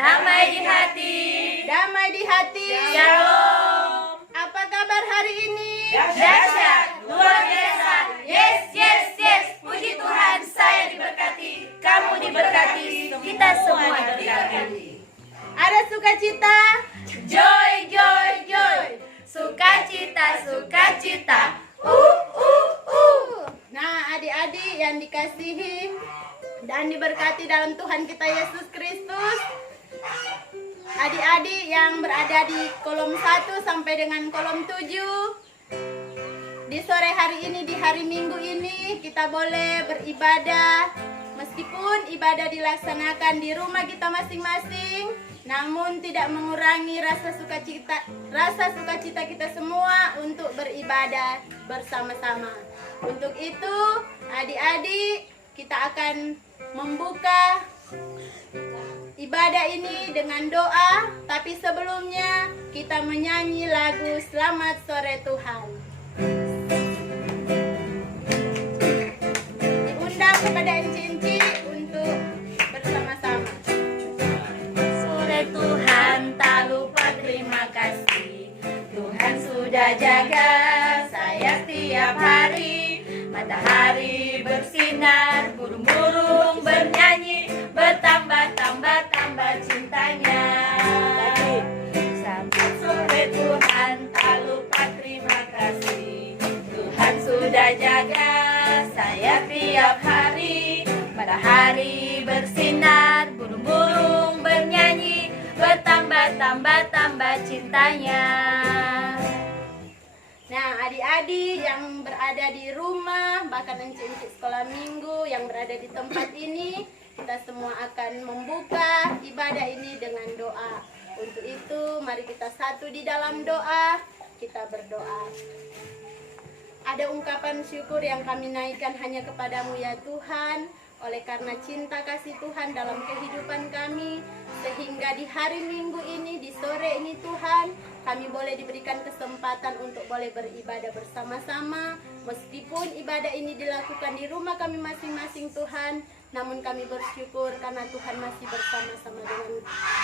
damai di hati. Damai di hati. Shalom. Apa kabar hari ini? Dahsyat, luar biasa. Yes, yes, yes. Puji Tuhan, saya diberkati. Kamu diberkati. Kita semua diberkati. Ada sukacita? Joy, joy, joy. Sukacita, sukacita. Nah, adik-adik yang dikasihi dan diberkati dalam Tuhan kita Yesus Kristus, adik-adik yang berada di kolom 1 sampai dengan kolom 7, di sore hari ini, di hari Minggu ini, kita boleh beribadah. Meskipun ibadah dilaksanakan di rumah kita masing-masing, namun tidak mengurangi rasa sukacita kita semua untuk beribadah bersama-sama. Untuk itu, adik-adik, kita akan membuka ibadah ini dengan doa, tapi sebelumnya kita menyanyi lagu Selamat Sore Tuhan. Diundang kepada Enci-enci untuk bersama-sama. Sore Tuhan, tak lupa terima kasih. Tuhan sudah jaga saya setiap hari. Matahari bersinar, burung-burung bernyanyi, bertambah-tambah cintanya. Selamat sore Tuhan, tak lupa terima kasih. Tuhan sudah jaga saya tiap hari. Matahari bersinar, burung-burung bernyanyi, bertambah-tambah cintanya. Nah, adik-adik yang berada di rumah, bahkan encik-encik sekolah minggu yang berada di tempat ini, kita semua akan membuka ibadah ini dengan doa. Untuk itu, mari kita satu di dalam doa, kita berdoa. Ada ungkapan syukur yang kami naikkan hanya kepadamu ya Tuhan, oleh karena cinta kasih Tuhan dalam kehidupan kami, sehingga di hari Minggu ini, di sore ini Tuhan, kami boleh diberikan kesempatan untuk boleh beribadah bersama-sama. Meskipun ibadah ini dilakukan di rumah kami masing-masing Tuhan, namun kami bersyukur karena Tuhan masih bersama-sama dengan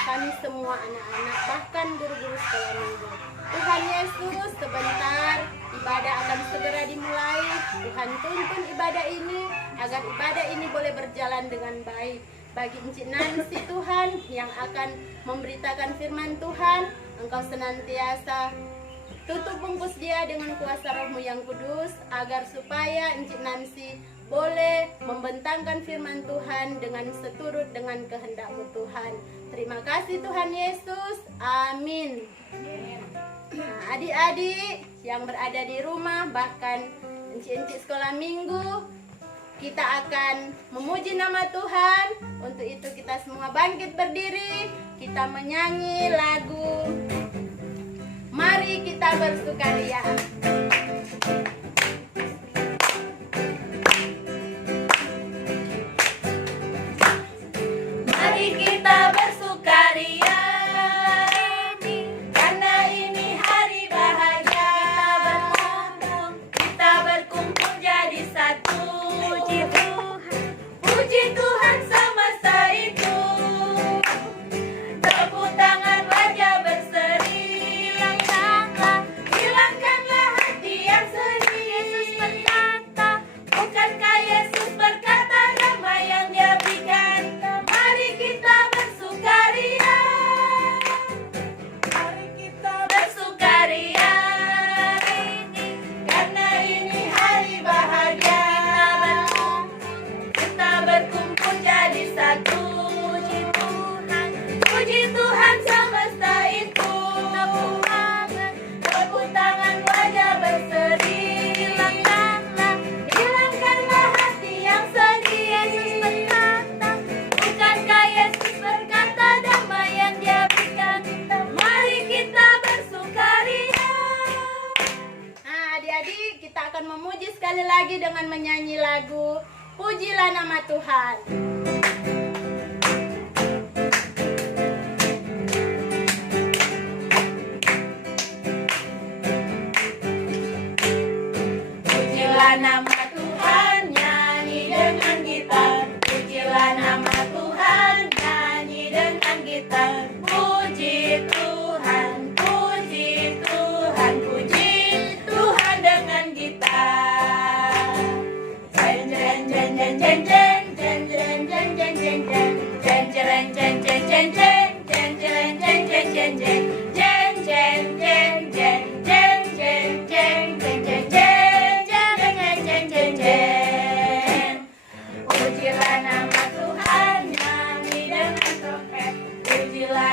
kami semua anak-anak, bahkan guru-guru sekolah minggu. Tuhan Yesus, sebentar ibadah akan segera dimulai. Tuhan tuntun ibadah ini agar ibadah ini boleh berjalan dengan baik. Bagi Encik Nancy Tuhan yang akan memberitakan firman Tuhan, Engkau senantiasa tutup bungkus dia dengan kuasa Roh-Mu yang kudus, agar supaya Encik Nancy boleh membentangkan firman Tuhan dengan seturut dengan kehendak-Mu Tuhan. Terima kasih Tuhan Yesus, amin. Nah, adik-adik yang berada di rumah, bahkan encik-encik sekolah minggu, kita akan memuji nama Tuhan. Untuk itu kita semua bangkit berdiri, kita menyanyi lagu Mari Kita Bersukaria. Mari kita bersukaria, karena ini hari bahagia. Kita berkumpul jadi satu. Puji Tuhan semesta itu. Tepuk tangan wajah berseri. Hilangkanlah hati yang sedih. Yesus berkata, bukankah Yesus berkata damai yang Dia berikan? Mari kita bersukaria. Mari kita bersukaria ini, karena ini hari bahagia. Kita berkumpul jadi satu. Puji Tuhan semesta itu. Tepuk tangan wajah berseri. Hilangkanlah hati yang sedih. Yesus berkata, bukankah Yesus berkata damai yang Dia berikan? Mari kita bersukaria. Nah, adik-adik, kita akan memuji sekali lagi dengan menyanyi lagu Pujilah Nama Tuhan. Pujilah nama Tuhan, nyanyi dengan gitar. Pujilah nama Tuhan, nyanyi dengan gitar.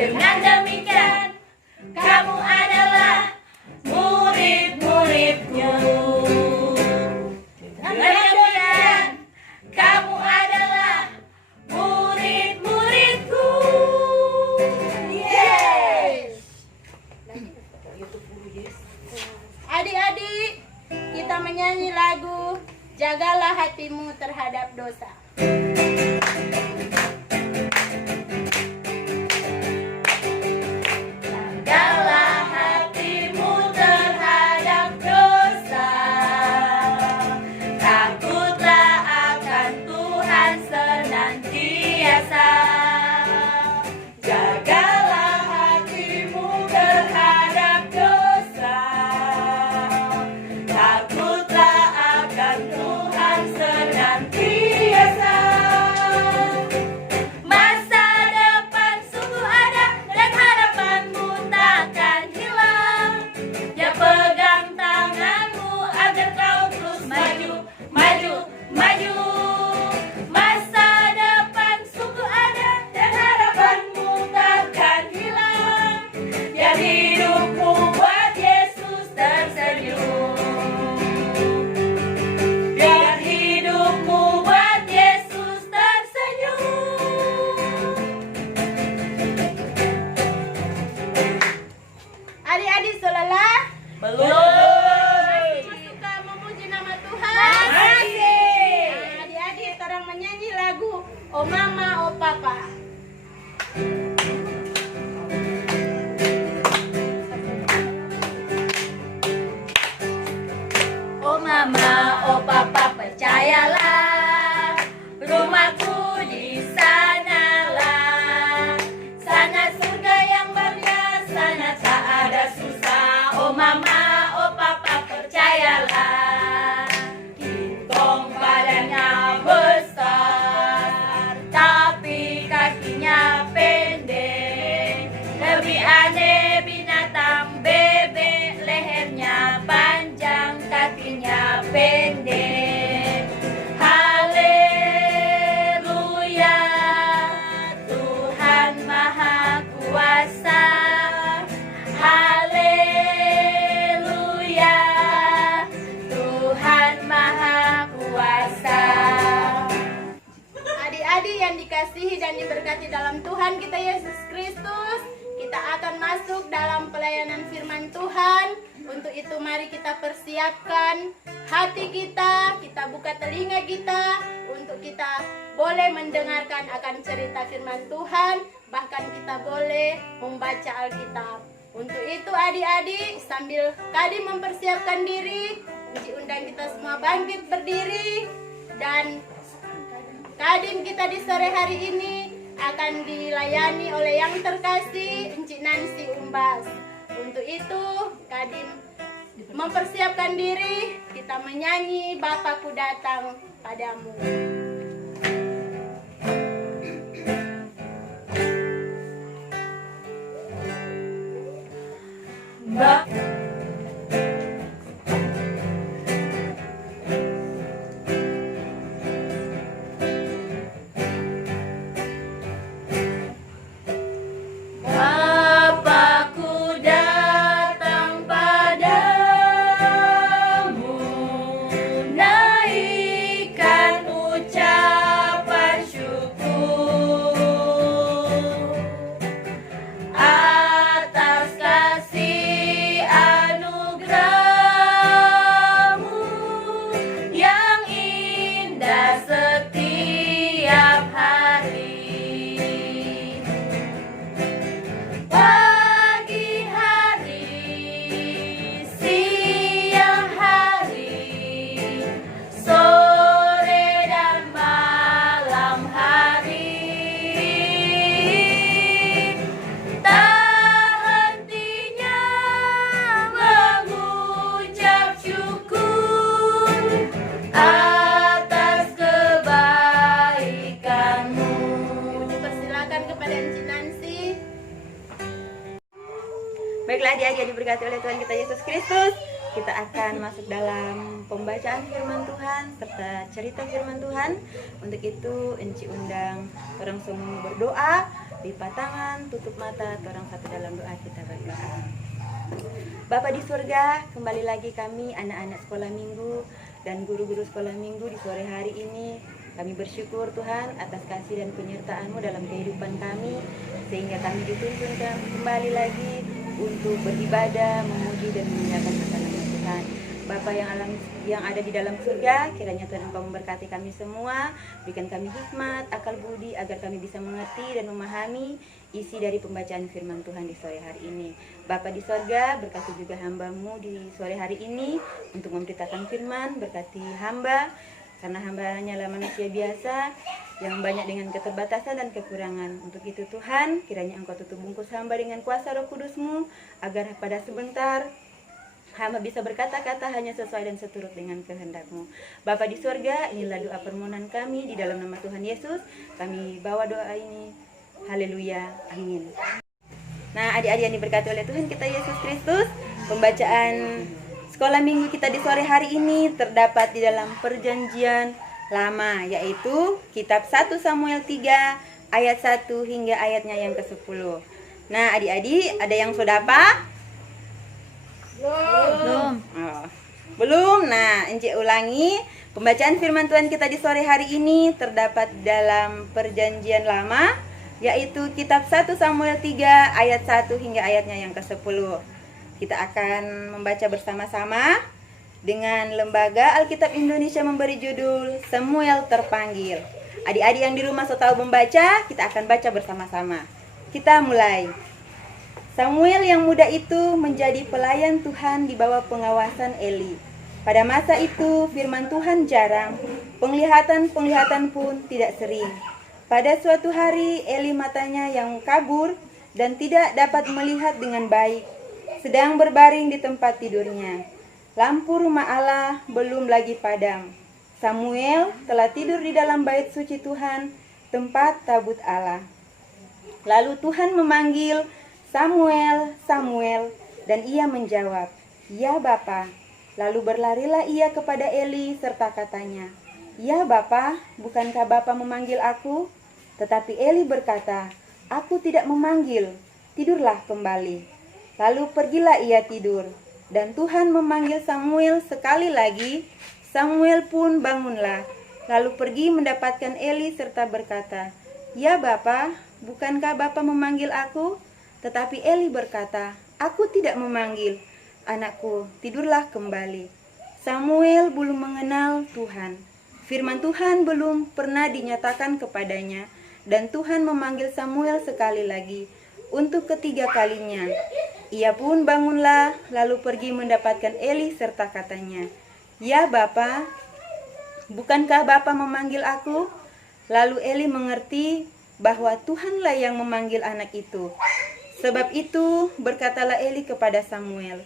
Dengan demikian, kamu adalah murid-muridku. Dengan demikian, kamu adalah murid-muridku. Yes. Adik-adik, kita menyanyi lagu Jagalah Hatimu Terhadap Dosa. Jagalah hatimu terhadap dosa, takutlah akan Tuhan senantiasa. Jagalah hatimu terhadap dosa, takutlah akan Tuhan senantiasa. Masa depan sungguh ada dan harapanmu takkan hilang. Ya pegang tanganmu agar kau terus maju, maju, maju. Masa depan sungguh ada dan harapanmu takkan hilang. Ya hidupmu buat Yesus tersenyum. Biar hidupmu buat Yesus tersenyum. Adik-adik selalah Belum. suka memuji nama Tuhan. Masih. Nah, adik-adik sekarang menyanyi lagu Oh Mama, Oh Papa. Oh mama, oh papa, percayalah, rumahku di sanalah. Sana surga yang bahagia, sana tak ada susah. Oh mama, oh papa, percayalah. Kingkong badannya besar, tapi kakinya pendek. Lebih aneh binatang bebek, lehernya panjang, kakinya pendek. Haleluya, Tuhan Maha Kuasa. Haleluya, Tuhan Maha Kuasa. Adik-adik yang dikasihi dan diberkati dalam Tuhan kita Yesus Kristus, kita akan masuk dalam pelayanan firman Tuhan. Untuk itu mari kita persiapkan hati kita buka telinga kita untuk kita boleh mendengarkan akan cerita firman Tuhan, bahkan kita boleh membaca Alkitab. Untuk itu adik-adik sambil Kadim mempersiapkan diri, Enci undang kita semua bangkit berdiri, dan Kadim kita di sore hari ini akan dilayani oleh yang terkasih Enci Nancy Umbas. Untuk itu Kadim mempersiapkan diri, kita menyanyi Bapakku Datang Padamu. Bapakku datang padamu, naikkan ucapan syukur atas kasih anugerahmu yang indah setiap hari. Pagi hari, siang hari, sore dan malam hari, tak hentinya mengucap syukur atas kebaikanmu. Persilakan kepada Enci Nancy. Baiklah adik-adik yang diberkati oleh Tuhan kita Yesus Kristus, kita akan masuk dalam pembacaan firman Tuhan serta cerita firman Tuhan. Untuk itu Enci undang orang semua berdoa lipat tangan, tutup mata, orang satu dalam doa kita berdoa. Bapa di surga, kembali lagi kami anak-anak sekolah minggu dan guru-guru sekolah minggu di sore hari ini. Kami bersyukur Tuhan atas kasih dan penyertaan-Mu dalam kehidupan kami, sehingga kami dituntun kembali lagi untuk beribadah, memuji dan memuliakan nama Tuhan. Bapa yang ada di dalam surga, kiranya Tuhan Engkau memberkati kami semua, berikan kami hikmat, akal budi, agar kami bisa mengerti dan memahami isi dari pembacaan firman Tuhan di sore hari ini. Bapa di surga, berkati juga hamba-Mu di sore hari ini untuk memberitakan firman, berkati hamba, karena hamba hanyalah manusia biasa yang banyak dengan keterbatasan dan kekurangan. Untuk itu Tuhan, kiranya Engkau tutup bungkus hamba dengan kuasa Roh Kudus-Mu, agar pada sebentar hamba bisa berkata-kata hanya sesuai dan seturut dengan kehendak-Mu. Bapa di surga, inilah doa permohonan kami di dalam nama Tuhan Yesus. Kami bawa doa ini. Haleluya. Amin. Nah, adik-adik yang diberkati oleh Tuhan kita Yesus Kristus, pembacaan sekolah minggu kita di sore hari ini terdapat di dalam Perjanjian Lama, yaitu kitab 1 Samuel 3 ayat 1 hingga ayatnya yang ke-10. Nah, adik-adik, ada yang sudah apa? Belum. Oh, belum. Nah, Encik ulangi. Pembacaan firman Tuhan kita di sore hari ini terdapat dalam Perjanjian Lama, yaitu kitab 1 Samuel 3 ayat 1 hingga ayatnya yang ke-10. Kita akan membaca bersama-sama dengan Lembaga Alkitab Indonesia memberi judul Samuel Terpanggil. Adik-adik yang di rumah so tahu membaca, kita akan baca bersama-sama. Kita mulai. Samuel yang muda itu menjadi pelayan Tuhan di bawah pengawasan Eli. Pada masa itu firman Tuhan jarang, penglihatan pun tidak sering. Pada suatu hari Eli matanya yang kabur dan tidak dapat melihat dengan baik, sedang berbaring di tempat tidurnya. Lampu rumah Allah belum lagi padam. Samuel telah tidur di dalam bait suci Tuhan, tempat tabut Allah. Lalu Tuhan memanggil, "Samuel, Samuel," dan ia menjawab, "Ya Bapa." Lalu berlarilah ia kepada Eli serta katanya, "Ya Bapa, bukankah Bapa memanggil aku?" Tetapi Eli berkata, "Aku tidak memanggil, tidurlah kembali." Lalu pergilah ia tidur, dan Tuhan memanggil Samuel sekali lagi. Samuel pun bangunlah, lalu pergi mendapatkan Eli serta berkata, "Ya Bapa, bukankah Bapa memanggil aku?" Tetapi Eli berkata, "Aku tidak memanggil, anakku, tidurlah kembali." Samuel belum mengenal Tuhan. Firman Tuhan belum pernah dinyatakan kepadanya, dan Tuhan memanggil Samuel sekali lagi, untuk ketiga kalinya. Ia pun bangunlah, lalu pergi mendapatkan Eli serta katanya, "Ya Bapa, bukankah Bapa memanggil aku?" Lalu Eli mengerti bahwa Tuhanlah yang memanggil anak itu. Sebab itu berkatalah Eli kepada Samuel,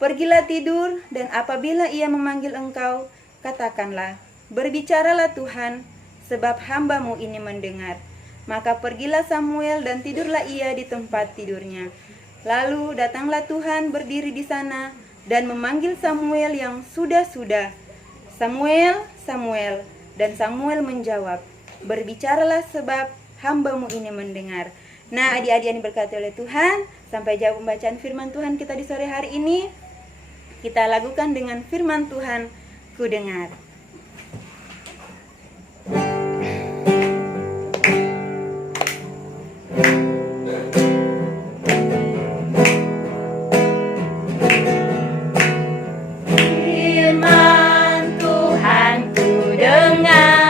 "Pergilah tidur, dan apabila ia memanggil engkau, katakanlah, 'Berbicaralah Tuhan, sebab hamba-Mu ini mendengar.'" Maka pergilah Samuel dan tidurlah ia di tempat tidurnya. Lalu datanglah Tuhan berdiri di sana dan memanggil Samuel yang sudah-sudah, "Samuel, Samuel." Dan Samuel menjawab, "Berbicaralah sebab hamba-Mu ini mendengar." Nah, adik-adik yang diberkati oleh Tuhan, sampai jauh pembacaan firman Tuhan kita di sore hari ini, kita lakukan dengan firman Tuhan, "Ku dengar." Firman Tuhan ku dengar,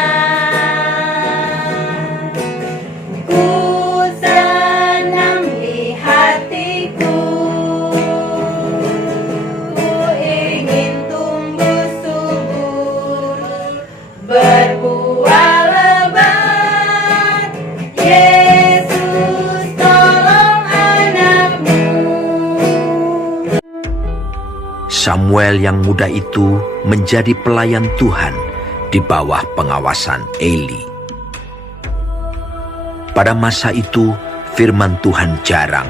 ku senang di hatiku, ku ingin tumbuh subur, berbuah lebat. Yesus tolong anakmu. Samuel yang muda itu menjadi pelayan Tuhan di bawah pengawasan Eli. Pada masa itu, firman Tuhan jarang,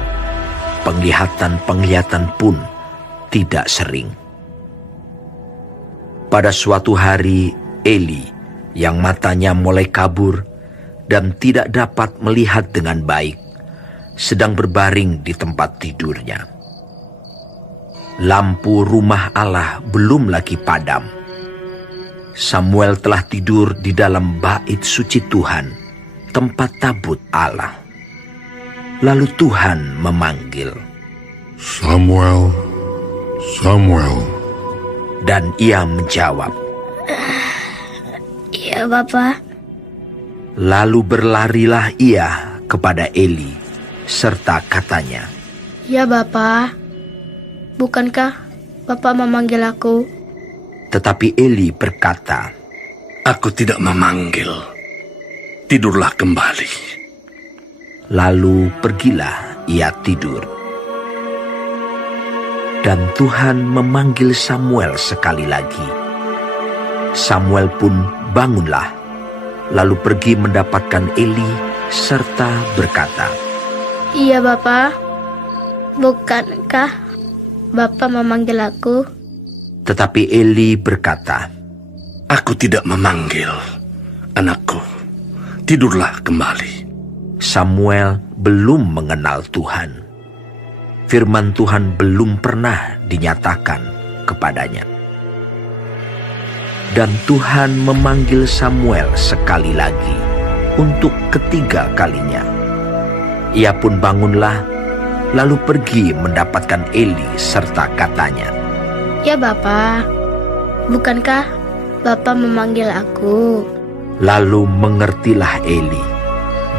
penglihatan pun tidak sering. Pada suatu hari, Eli yang matanya mulai kabur dan tidak dapat melihat dengan baik, sedang berbaring di tempat tidurnya. Lampu rumah Allah belum lagi padam. Samuel telah tidur di dalam bait suci Tuhan, tempat tabut Allah. Lalu Tuhan memanggil, Samuel, Samuel. dan ia menjawab, Iya, Bapa. lalu berlarilah ia kepada Eli, serta katanya, Ya, Bapa. Bukankah Bapa memanggil aku? tetapi Eli berkata, Aku tidak memanggil. Tidurlah kembali. lalu pergilah ia tidur. Dan Tuhan memanggil Samuel sekali lagi. Samuel pun bangunlah, lalu pergi mendapatkan Eli serta berkata, Iya, Bapa. Bukankah Bapa memanggil aku? tetapi Eli berkata, Aku tidak memanggil. Anakku, tidurlah kembali. Samuel belum mengenal Tuhan. Firman Tuhan belum pernah dinyatakan kepadanya. Dan Tuhan memanggil Samuel sekali lagi untuk ketiga kalinya. Ia pun bangunlah, lalu pergi mendapatkan Eli serta katanya, Ya, Bapa. Bukankah Bapa memanggil aku? lalu mengertilah Eli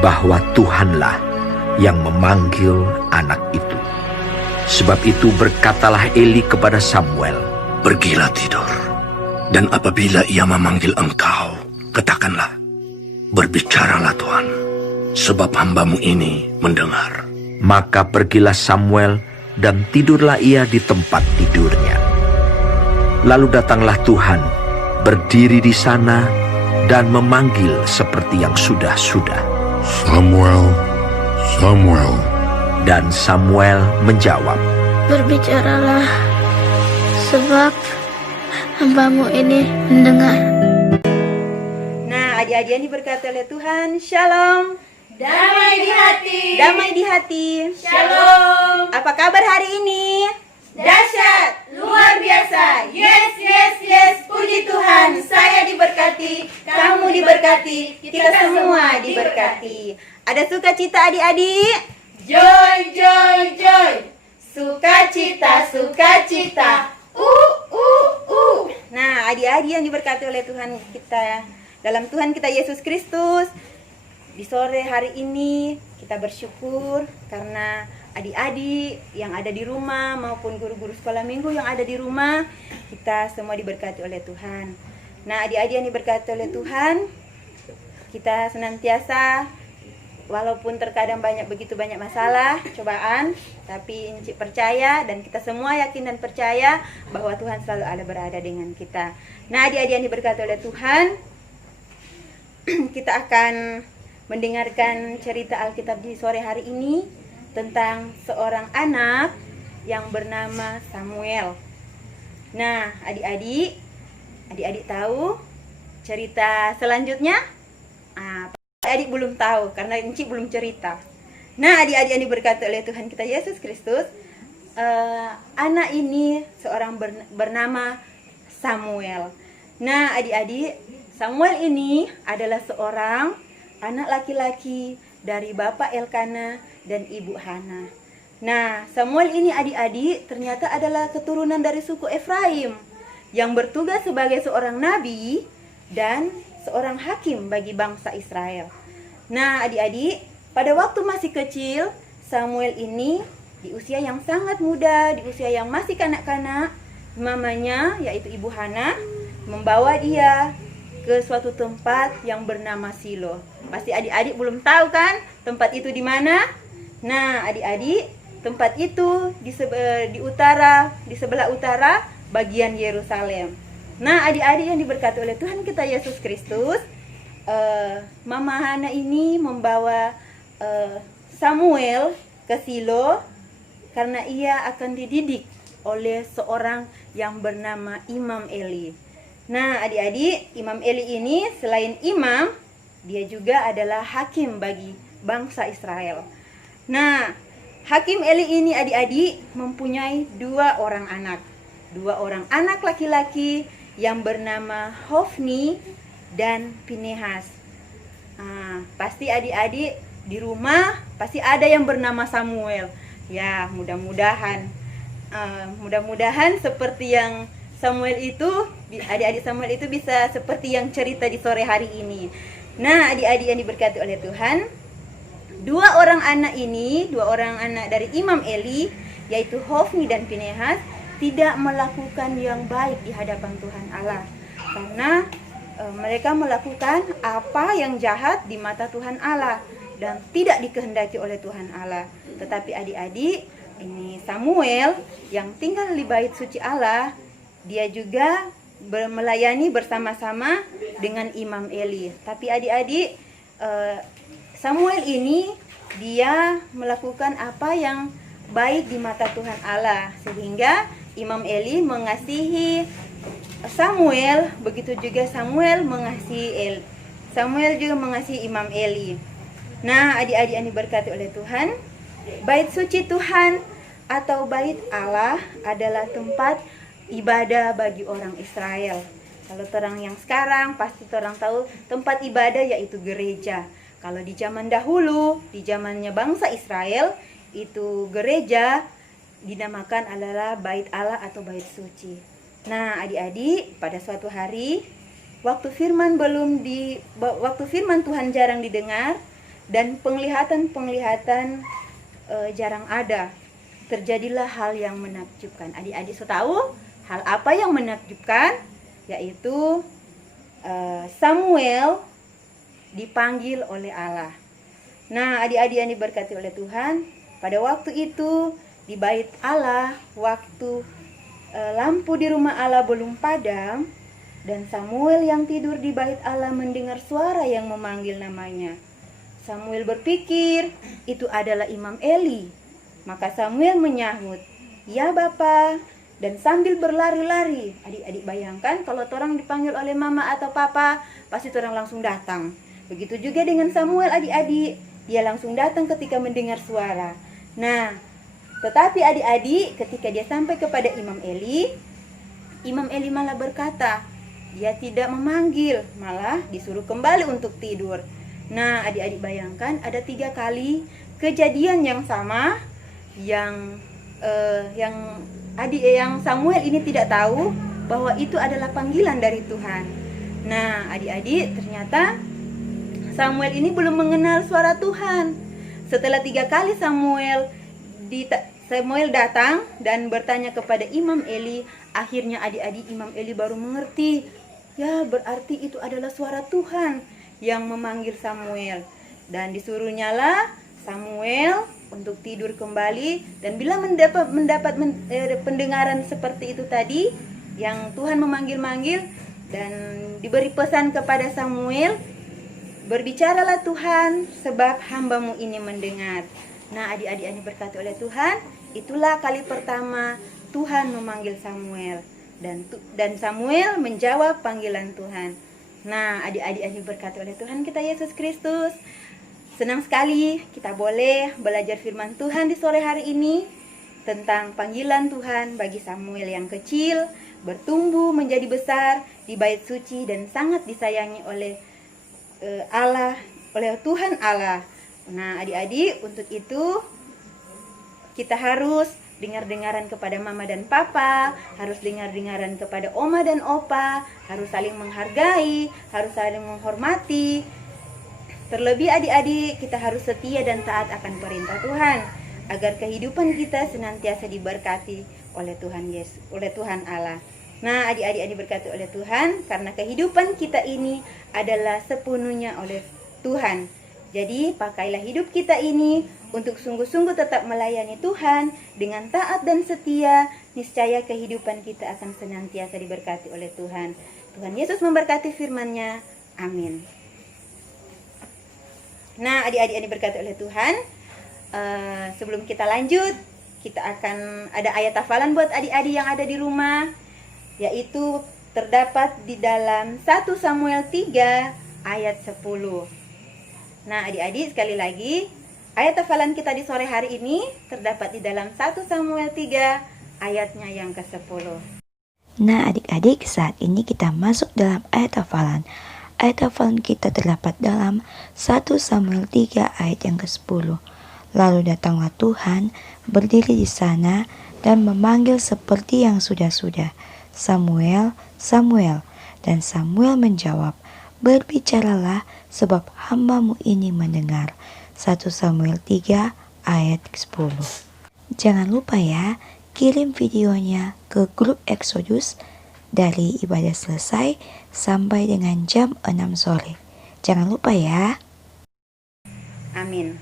bahwa Tuhanlah yang memanggil anak itu. Sebab itu berkatalah Eli kepada Samuel, Pergilah tidur. Dan apabila ia memanggil engkau, katakanlah, Berbicaralah Tuhan, sebab hambamu ini mendengar. Maka pergilah Samuel dan tidurlah ia di tempat tidurnya. Lalu datanglah Tuhan, berdiri di sana dan memanggil seperti yang sudah-sudah. Samuel, Samuel. Dan Samuel menjawab, Berbicaralah, sebab hambamu ini mendengar. Nah, adik-adik yang diberkati oleh Tuhan, Shalom. Damai di hati. Damai di hati. Shalom. Apa kabar hari ini? Dahsyat, luar biasa. Yes, yes, yes. Puji Tuhan, saya diberkati, kamu diberkati, kita semua diberkati. Ada sukacita adik-adik? Joy, joy, joy. Sukacita, sukacita. Nah, adik-adik yang diberkati oleh Tuhan kita, dalam Tuhan kita Yesus Kristus, di sore hari ini kita bersyukur karena adik-adik yang ada di rumah maupun guru-guru sekolah minggu yang ada di rumah, kita semua diberkati oleh Tuhan. Nah, adik-adik yang diberkati oleh Tuhan, kita senantiasa, walaupun terkadang begitu banyak masalah, cobaan, tapi Encik percaya dan kita semua yakin dan percaya bahwa Tuhan selalu ada berada dengan kita. Nah, adik-adik yang diberkati oleh Tuhan, kita akan mendengarkan cerita Alkitab di sore hari ini tentang seorang anak yang bernama Samuel. Nah, adik-adik tahu cerita selanjutnya? Adik belum tahu karena Encik belum cerita. Nah, adik-adik yang diberkati oleh Tuhan kita Yesus Kristus, anak ini seorang bernama Samuel. Nah, adik-adik, Samuel ini adalah seorang anak laki-laki dari Bapak Elkana dan Ibu Hana. Nah, Samuel ini adik-adik ternyata adalah keturunan dari suku Efraim yang bertugas sebagai seorang nabi dan seorang hakim bagi bangsa Israel. Nah, adik-adik, pada waktu masih kecil, Samuel ini di usia yang sangat muda, di usia yang masih kanak-kanak, mamanya yaitu Ibu Hana membawa dia ke suatu tempat yang bernama Silo. Pasti adik-adik belum tahu kan tempat itu di mana? Nah, adik-adik, tempat itu di sebelah utara bagian Yerusalem. Nah, adik-adik yang diberkati oleh Tuhan kita Yesus Kristus, Mama Hana ini membawa Samuel ke Silo karena ia akan dididik oleh seorang yang bernama Imam Eli. Nah, adik-adik, Imam Eli ini selain imam, dia juga adalah hakim bagi bangsa Israel. Nah, Hakim Eli ini adik-adik mempunyai dua orang anak laki-laki yang bernama Hofni dan Pinehas. Pasti adik-adik di rumah pasti ada yang bernama Samuel. Ya, mudah-mudahan seperti yang Samuel itu, adik-adik Samuel itu bisa seperti yang cerita di sore hari ini. Nah, adik-adik yang diberkati oleh Tuhan, dua orang anak dari Imam Eli, yaitu Hofni dan Pinehas, tidak melakukan yang baik di hadapan Tuhan Allah. Karena mereka melakukan apa yang jahat di mata Tuhan Allah dan tidak dikehendaki oleh Tuhan Allah. Tetapi adik-adik, ini Samuel yang tinggal di bait suci Allah, dia juga melayani bersama-sama dengan Imam Eli. Tapi adik-adik, Samuel ini dia melakukan apa yang baik di mata Tuhan Allah, sehingga Imam Eli mengasihi Samuel, begitu juga Samuel juga mengasihi Imam Eli. Nah, adik-adik yang diberkati oleh Tuhan, bait suci Tuhan atau bait Allah adalah tempat ibadah bagi orang Israel. Kalau orang yang sekarang pasti orang tahu tempat ibadah yaitu gereja. Kalau di zaman dahulu, di zamannya bangsa Israel, itu gereja dinamakan adalah bait Allah atau bait suci. Nah, adik-adik, pada suatu hari waktu firman Tuhan jarang didengar dan penglihatan jarang ada, terjadilah hal yang menakjubkan. Adik-adik tahu hal apa yang menakjubkan? Yaitu Samuel dipanggil oleh Allah. Nah, adik-adik yang diberkati oleh Tuhan, pada waktu itu di bait Allah, waktu lampu di rumah Allah belum padam, dan Samuel yang tidur di bait Allah mendengar suara yang memanggil namanya. Samuel berpikir itu adalah Imam Eli. Maka Samuel menyahut, "Ya Bapa." Dan sambil berlari-lari, adik-adik bayangkan kalau orang dipanggil oleh mama atau papa, pasti orang langsung datang. Begitu juga dengan Samuel adik-adik, dia langsung datang ketika mendengar suara. Nah, tetapi adik-adik ketika dia sampai kepada Imam Eli malah berkata, dia tidak memanggil, malah disuruh kembali untuk tidur. Nah, adik-adik bayangkan ada 3 kali kejadian yang sama yang Samuel ini tidak tahu bahwa itu adalah panggilan dari Tuhan. Nah, adik-adik, ternyata Samuel ini belum mengenal suara Tuhan. Setelah 3 kali Samuel datang dan bertanya kepada Imam Eli, akhirnya adik-adik Imam Eli baru mengerti. Ya, berarti itu adalah suara Tuhan yang memanggil Samuel. Dan disuruhnyalah Samuel untuk tidur kembali, dan bila mendapat pendengaran seperti itu tadi yang Tuhan memanggil-manggil, dan diberi pesan kepada Samuel, "Berbicaralah Tuhan, sebab hamba-Mu ini mendengar." Nah, adik-adik yang diberkati oleh Tuhan, itulah kali pertama Tuhan memanggil Samuel, dan Samuel menjawab panggilan Tuhan. Nah, adik-adik yang diberkati oleh Tuhan kita Yesus Kristus, senang sekali kita boleh belajar firman Tuhan di sore hari ini tentang panggilan Tuhan bagi Samuel yang kecil, bertumbuh menjadi besar di bait suci dan sangat disayangi oleh Allah, oleh Tuhan Allah. Nah, adik-adik, untuk itu kita harus dengar-dengaran kepada mama dan papa, harus dengar-dengaran kepada oma dan opa, harus saling menghargai, harus saling menghormati. Terlebih adik-adik, kita harus setia dan taat akan perintah Tuhan, agar kehidupan kita senantiasa diberkati oleh Tuhan Yesus, oleh Tuhan Allah. Nah, adik-adik yang diberkati oleh Tuhan, karena kehidupan kita ini adalah sepenuhnya oleh Tuhan. Jadi, pakailah hidup kita ini untuk sungguh-sungguh tetap melayani Tuhan dengan taat dan setia. Niscaya kehidupan kita akan senantiasa diberkati oleh Tuhan. Tuhan Yesus memberkati firman-Nya. Amin. Nah, adik-adik yang diberkati oleh Tuhan, sebelum kita lanjut, kita akan ada ayat hafalan buat adik-adik yang ada di rumah, yaitu terdapat di dalam 1 Samuel 3 ayat 10. Nah, adik-adik, sekali lagi Ayat hafalan kita di sore hari ini terdapat di dalam 1 Samuel 3 ayatnya yang ke-10. Nah adik-adik, saat ini kita masuk dalam ayat hafalan. Ayat hafalan kita terdapat dalam 1 Samuel 3 ayat yang ke-10. Lalu datanglah Tuhan, berdiri di sana dan memanggil seperti yang sudah-sudah, Samuel, Samuel. Dan Samuel menjawab, berbicaralah sebab hamba-Mu ini mendengar. 1 Samuel 3 ayat 10. Jangan lupa ya, kirim videonya ke grup Exodus dari ibadah selesai sampai dengan jam 6 sore. Jangan lupa ya. Amin.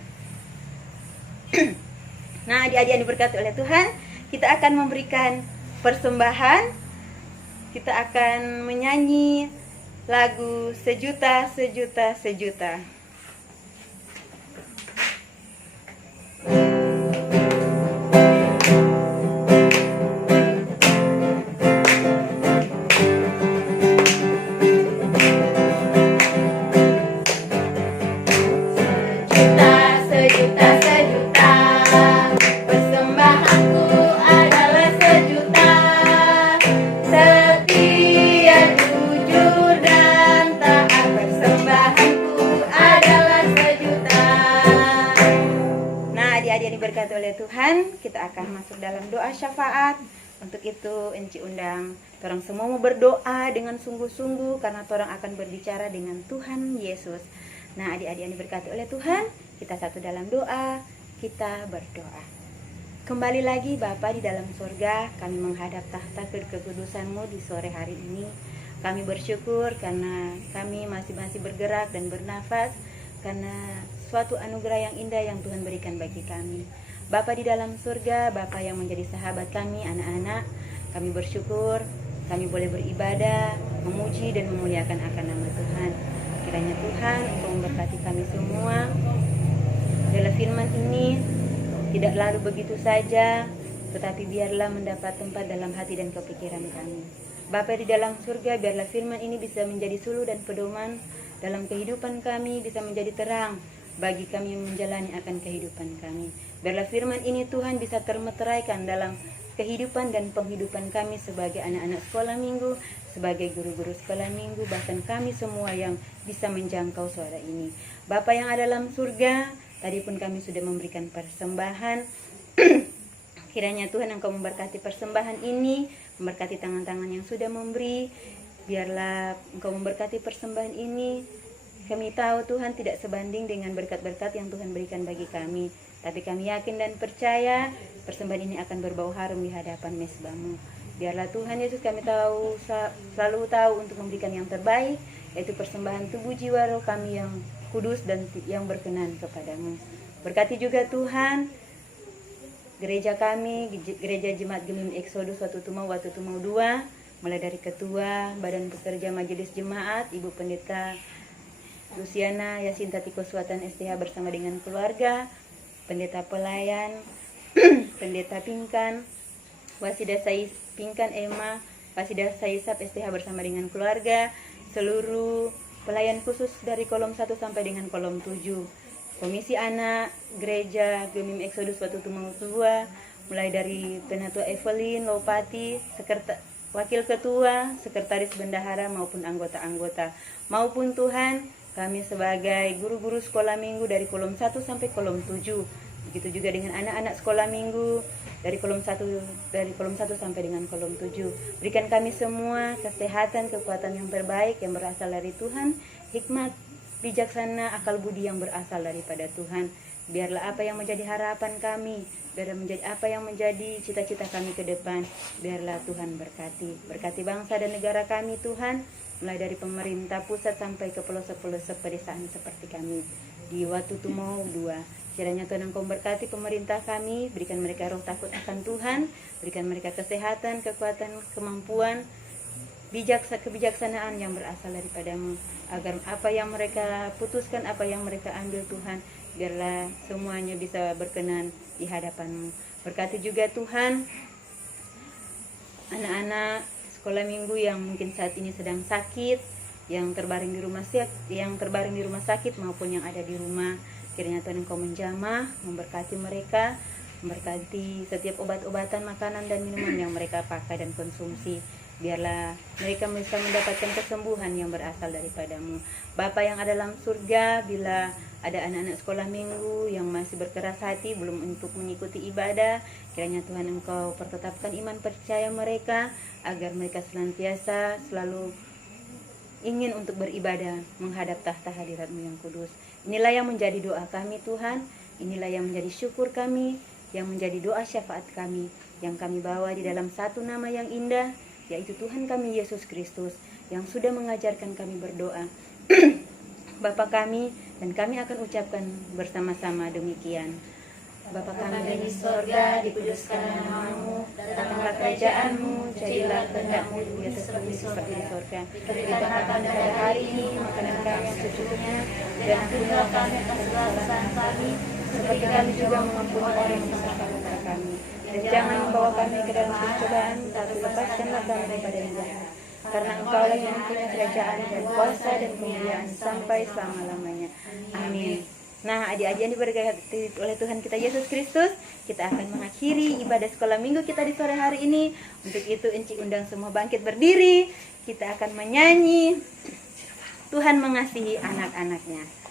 Nah, adik-adik yang diberkati oleh Tuhan, kita akan memberikan persembahan. Kita akan menyanyi lagu Sejuta, Sejuta, Sejuta. Sejuta, sejuta, persembahanku adalah sejuta. Setia, jujur, dan taat, persembahanku adalah sejuta. Nah, adik-adik yang diberkati oleh Tuhan, kita akan masuk dalam doa syafaat. Untuk itu, Enci undang torang semua mau berdoa dengan sungguh-sungguh karena torang akan berbicara dengan Tuhan Yesus. Nah, adik-adik yang diberkati oleh Tuhan, kita satu dalam doa, kita berdoa. Kembali lagi Bapa di dalam surga, kami menghadap tahta kekudusan-Mu di sore hari ini. Kami bersyukur karena kami masih bergerak dan bernafas, karena suatu anugerah yang indah yang Tuhan berikan bagi kami. Bapa di dalam surga, Bapa yang menjadi sahabat kami, anak-anak, kami bersyukur, kami boleh beribadah, memuji dan memuliakan akan nama Tuhan. Kiranya Tuhan Engkau memberkati kami semua. Dalam firman ini tidak lalu begitu saja, tetapi biarlah mendapat tempat dalam hati dan kepikiran kami. Bapa di dalam surga, biarlah firman ini bisa menjadi suluh dan pedoman dalam kehidupan kami, bisa menjadi terang bagi kami yang menjalani akan kehidupan kami. Biarlah firman ini Tuhan bisa termeteraikan dalam kehidupan dan penghidupan kami sebagai anak-anak sekolah minggu, sebagai guru-guru sekolah minggu, bahkan kami semua yang bisa menjangkau suara ini. Bapa yang ada dalam surga, tadi pun kami sudah memberikan persembahan. Kiranya Tuhan Engkau memberkati persembahan ini, memberkati tangan-tangan yang sudah memberi. Biarlah Engkau memberkati persembahan ini. Kami tahu Tuhan tidak sebanding dengan berkat-berkat yang Tuhan berikan bagi kami. Tapi kami yakin dan percaya persembahan ini akan berbau harum di hadapan mezbah-Mu. Biarlah Tuhan Yesus kami tahu, selalu tahu untuk memberikan yang terbaik, yaitu persembahan tubuh jiwa roh kami yang kudus dan yang berkenan kepadamu. Berkati juga Tuhan gereja kami, gereja Jemaat Gemim Exodus Watutumau 2, mulai dari ketua, badan pekerja majelis jemaat, Ibu Pendeta Luciana Yasinta Tiko Suatan STH bersama dengan keluarga, pendeta pelayan, pendeta Pingkan, Wasida Sais Pingkan Emma, Wasida Saisap STH bersama dengan keluarga, seluruh pelayan khusus dari kolom 1 sampai dengan kolom 7, Komisi Anak Gereja Gemim Exodus Watutumau 2, mulai dari Penatua Evelyn Lopati, Wakil Ketua, Sekretaris Bendahara maupun anggota-anggota, maupun Tuhan kami sebagai guru-guru sekolah minggu dari kolom 1 sampai kolom 7. Begitu juga dengan anak-anak sekolah minggu dari kolom 1 sampai dengan kolom 7. Berikan kami semua kesehatan, kekuatan yang terbaik yang berasal dari Tuhan, hikmat, bijaksana, akal budi yang berasal daripada Tuhan. Biarlah apa yang menjadi harapan kami, biarlah menjadi apa yang menjadi cita-cita kami ke depan, biarlah Tuhan berkati bangsa dan negara kami Tuhan, mulai dari pemerintah pusat sampai ke pelosok-pelosok pedesaan seperti kami di Watutumau 2. Kiranya Tuhan Engkau memberkati pemerintah kami, berikan mereka roh takut akan Tuhan, berikan mereka kesehatan, kekuatan, kemampuan, kebijaksanaan yang berasal daripada-Mu, agar apa yang mereka putuskan, apa yang mereka ambil Tuhan, biarlah semuanya bisa berkenan di hadapan-Mu. Berkati juga Tuhan anak-anak sekolah minggu yang mungkin saat ini sedang sakit, yang terbaring di rumah sakit maupun yang ada di rumah. Kiranya Tuhan Engkau menjamah, memberkati mereka, memberkati setiap obat-obatan, makanan dan minuman yang mereka pakai dan konsumsi. Biarlah mereka bisa mendapatkan kesembuhan yang berasal daripadamu. Bapa yang ada dalam surga, bila ada anak-anak sekolah minggu yang masih berkeras hati belum untuk mengikuti ibadah, kiranya Tuhan Engkau pertetapkan iman percaya mereka, agar mereka senantiasa selalu ingin untuk beribadah menghadap tahta hadirat-Mu yang kudus. Inilah yang menjadi doa kami Tuhan, inilah yang menjadi syukur kami, yang menjadi doa syafaat kami, yang kami bawa di dalam satu nama yang indah, yaitu Tuhan kami Yesus Kristus, yang sudah mengajarkan kami berdoa. Bapa kami, dan kami akan ucapkan bersama-sama demikian. Bapa kami di sorga, dikuduskan nama-Mu, datanglah kerajaan-Mu, jadilah kehendak-Mu di bumi seperti di sorga. Berikanlah kami pada hari ini makanan kami secukupnya, dan ampunilah kami atas kesalahan kami, seperti kami juga mengampuni orang yang mendosakan kepada kami. Dan jangan membawa kami ke dalam pencobaan, tapi lepaskanlah kami daripada yang jahat. Karena Engkau lah yang mempunyai kerajaan dan kuasa dan kemuliaan sampai selama-lamanya. Amin. Nah, adik-adik yang diberkati oleh Tuhan kita Yesus Kristus, kita akan mengakhiri ibadah sekolah minggu kita di sore hari ini. Untuk itu, Enci undang semua bangkit berdiri. Kita akan menyanyi Tuhan mengasihi anak-anaknya.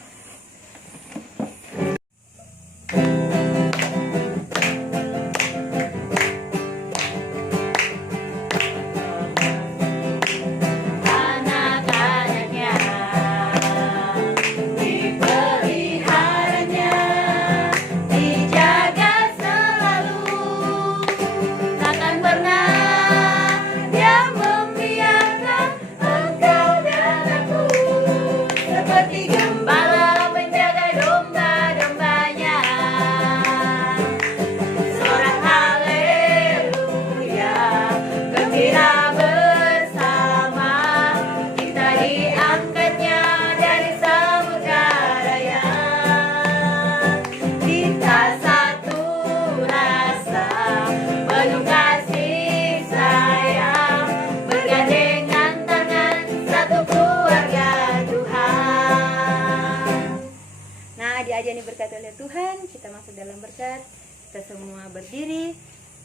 Adik-adik yang diberkati oleh Tuhan, kita masuk dalam berkat. Kita semua berdiri,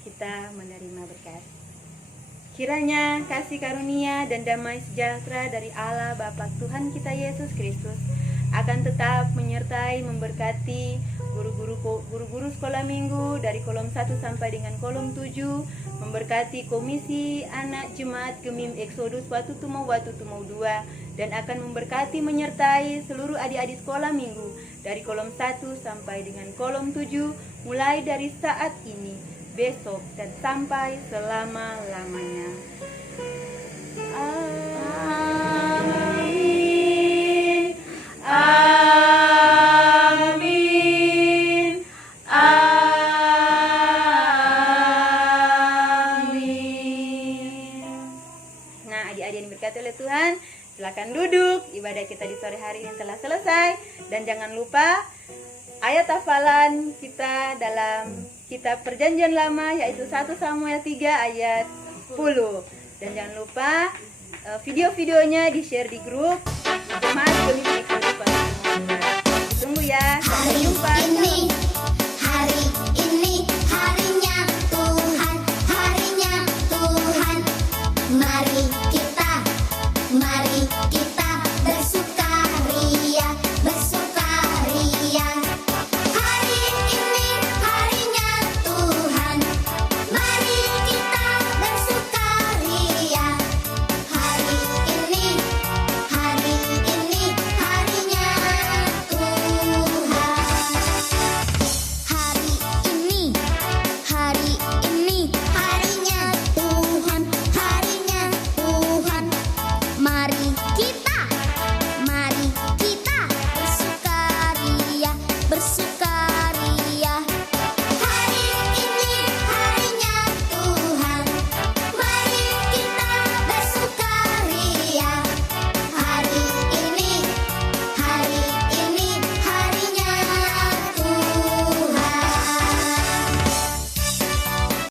kita menerima berkat. Kiranya kasih karunia dan damai sejahtera dari Allah Bapa Tuhan kita Yesus Kristus akan tetap menyertai, memberkati guru-guru sekolah minggu dari kolom 1 sampai dengan kolom 7, memberkati komisi anak jemaat Gemim Exodus Watu Tumau 2, dan akan memberkati menyertai seluruh adik-adik sekolah minggu dari kolom 1 sampai dengan kolom 7, mulai dari saat ini, besok, dan sampai selama-lamanya. Amin. Amin. Amin. Nah, adik-adik yang diberkati oleh Tuhan, silakan duduk. Ibadah kita di sore hari ini telah selesai. Dan jangan lupa ayat hafalan kita dalam kitab Perjanjian Lama, yaitu 1 Samuel 3 ayat 10. Dan jangan lupa video-videonya di-share di grup Jemaat Gemim Exodus. Tunggu ya, sampai jumpa.